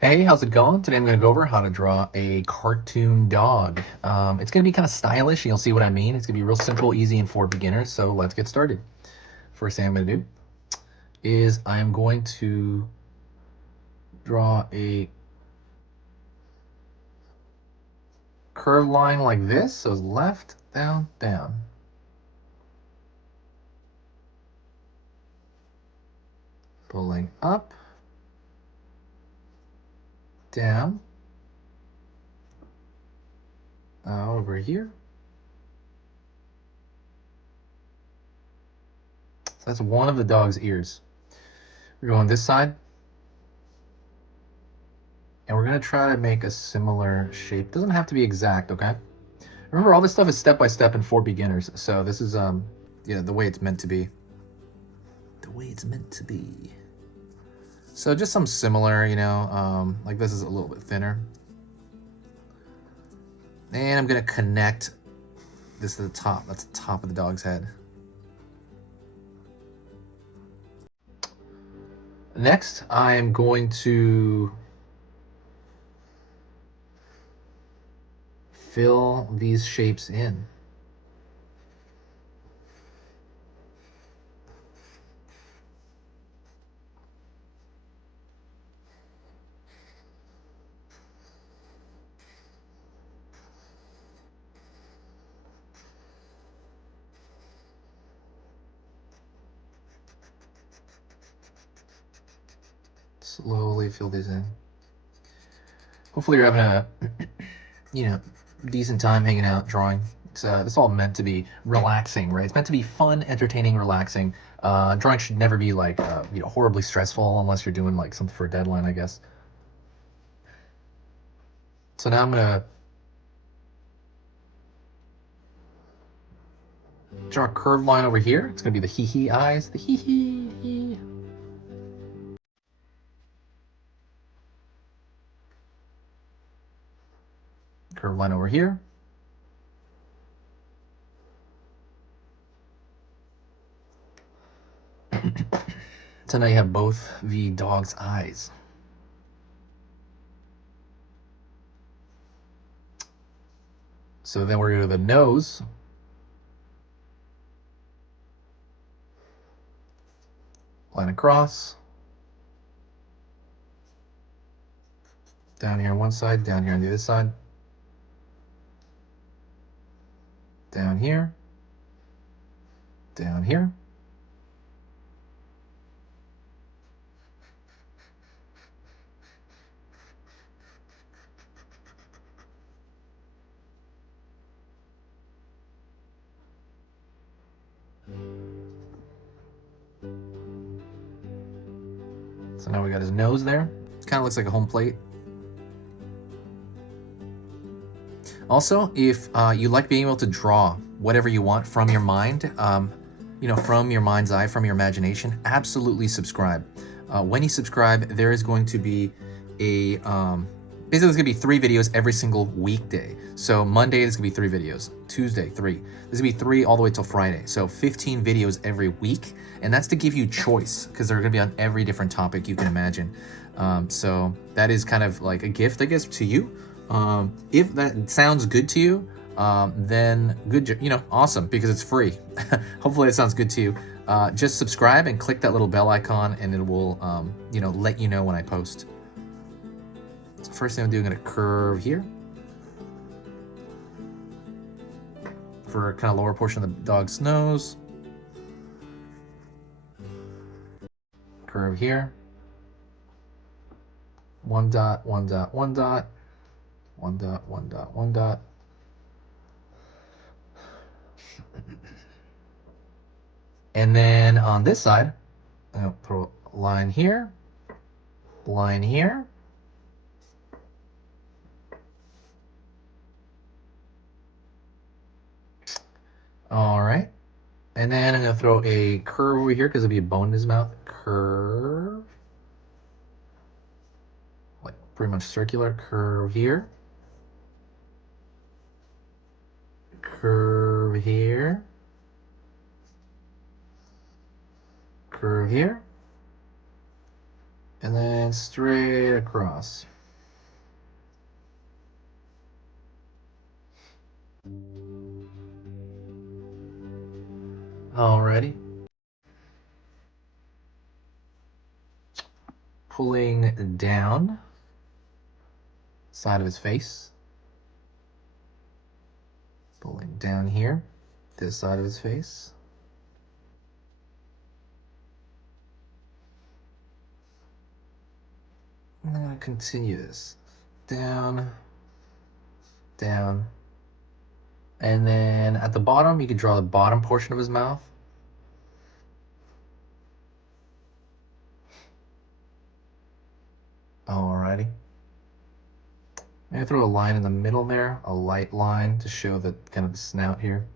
Hey, how's it going? Today I'm going to go over how to draw a cartoon dog. It's going to be kind of stylish, and you'll see what I mean. It's going to be real simple, easy, and for beginners, so let's get started. First thing I'm going to do is I'm going to draw a curved line like this, so it's left, down, down. Pulling up, down, over here. So that's one of the dog's ears. We're going this side, and we're going to try to make a similar shape. Doesn't have to be exact, okay? Remember, all this stuff is step by step and for beginners. So this is yeah, the way it's meant to be. The way it's meant to be. So just some similar, like this is a little bit thinner. And I'm gonna connect this to the top. That's the top of the dog's head. Next, I'm going to fill these shapes in. Slowly fill these in. Hopefully you're having a, decent time hanging out, drawing. It's all meant to be relaxing, right? It's meant to be fun, entertaining, relaxing. Drawing should never be like, horribly stressful unless you're doing like something for a deadline, I guess. So now I'm gonna draw a curved line over here. It's gonna be the hee-hee eyes, the hee-hee. Curved line over here. So now you have both the dog's eyes. So then we're gonna go to the nose. Line across. Down here on one side, down here on the other side. Down here. Down here. So now we got his nose there. It kind of looks like a home plate. Also, if you like being able to draw whatever you want from your mind, from your mind's eye, from your imagination, absolutely subscribe. When you subscribe, there is going to be a basically there's gonna be 3 videos every single weekday. So Monday there's gonna be 3 videos, Tuesday 3. There's gonna be 3 all the way till Friday. So 15 videos every week, and that's to give you choice because they're gonna be on every different topic you can imagine. So that is kind of like a gift, I guess, to you. If that sounds good to you, then good, awesome, because it's free. Hopefully it sounds good to you. Just subscribe and click that little bell icon, and it will, let you know when I post. So first thing I'm doing, I'm gonna curve here for kind of lower portion of the dog's nose. Curve here. One dot, one dot, one dot, one dot, one dot, one dot. And then on this side, I'll put a line here, line here. All right. And then I'm going to throw a curve over here because there'll be a bone in his mouth. Curve. Like pretty much circular. Curve here. Curve here. Curve here. And then and straight across. Alrighty. Pulling down side of his face. Pulling down here, this side of his face. And I'm going to continue this. Down, down. And then at the bottom, you can draw the bottom portion of his mouth. Alrighty. I'm going to throw a line in the middle there, a light line to show the kind of the snout here.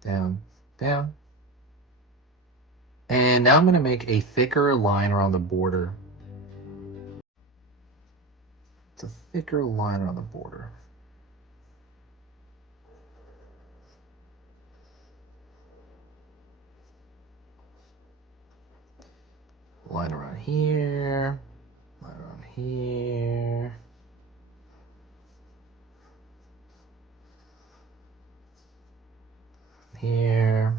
Down, down. And now I'm going to make a thicker line around the border. It's a thicker line around the border. Line around here, line around here. Here.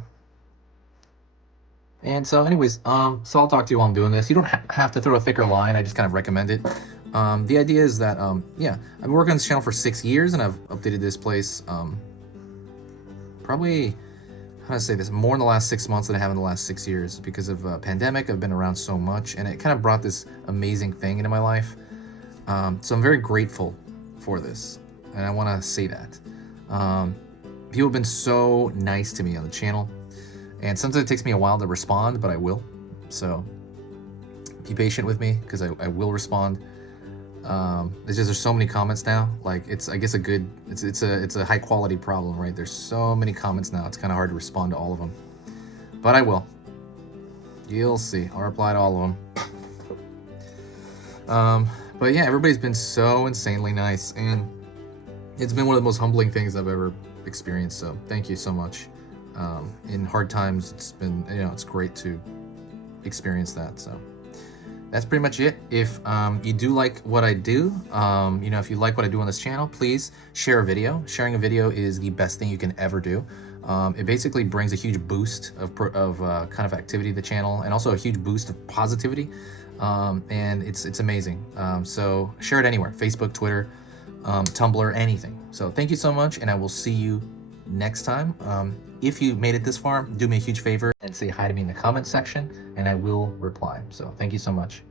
And so anyways, so I'll talk to you while I'm doing this. You don't have to throw a thicker line. I just kind of recommend it. The idea is that, yeah, I've been working on this channel for 6 years, and I've updated this place probably, how to say this, more in the last 6 months than I have in the last 6 years. Because of pandemic, I've been around so much, and it kind of brought this amazing thing into my life. So I'm very grateful for this, and I want to say that. People have been so nice to me on the channel, and sometimes it takes me a while to respond, but I will. So be patient with me, because I will respond. It's just there's so many comments now. Like, it's, I guess, it's a high quality problem, right? There's so many comments now. It's kind of hard to respond to all of them, but I will. You'll see. I'll reply to all of them. But yeah, everybody's been so insanely nice, and it's been one of the most humbling things I've ever experienced. So thank you so much. In hard times, it's been, it's great to experience that. So that's pretty much it. If you do like what I do, if you like what I do on this channel, please share a video. Sharing a video is the best thing you can ever do. It basically brings a huge boost of kind of activity to the channel, and also a huge boost of positivity. And it's amazing. So share it anywhere: Facebook, Twitter, Tumblr, anything. So thank you so much, and I will see you next time. If you made it this far, do me a huge favor and say hi to me in the comments section, and I will reply. So thank you so much.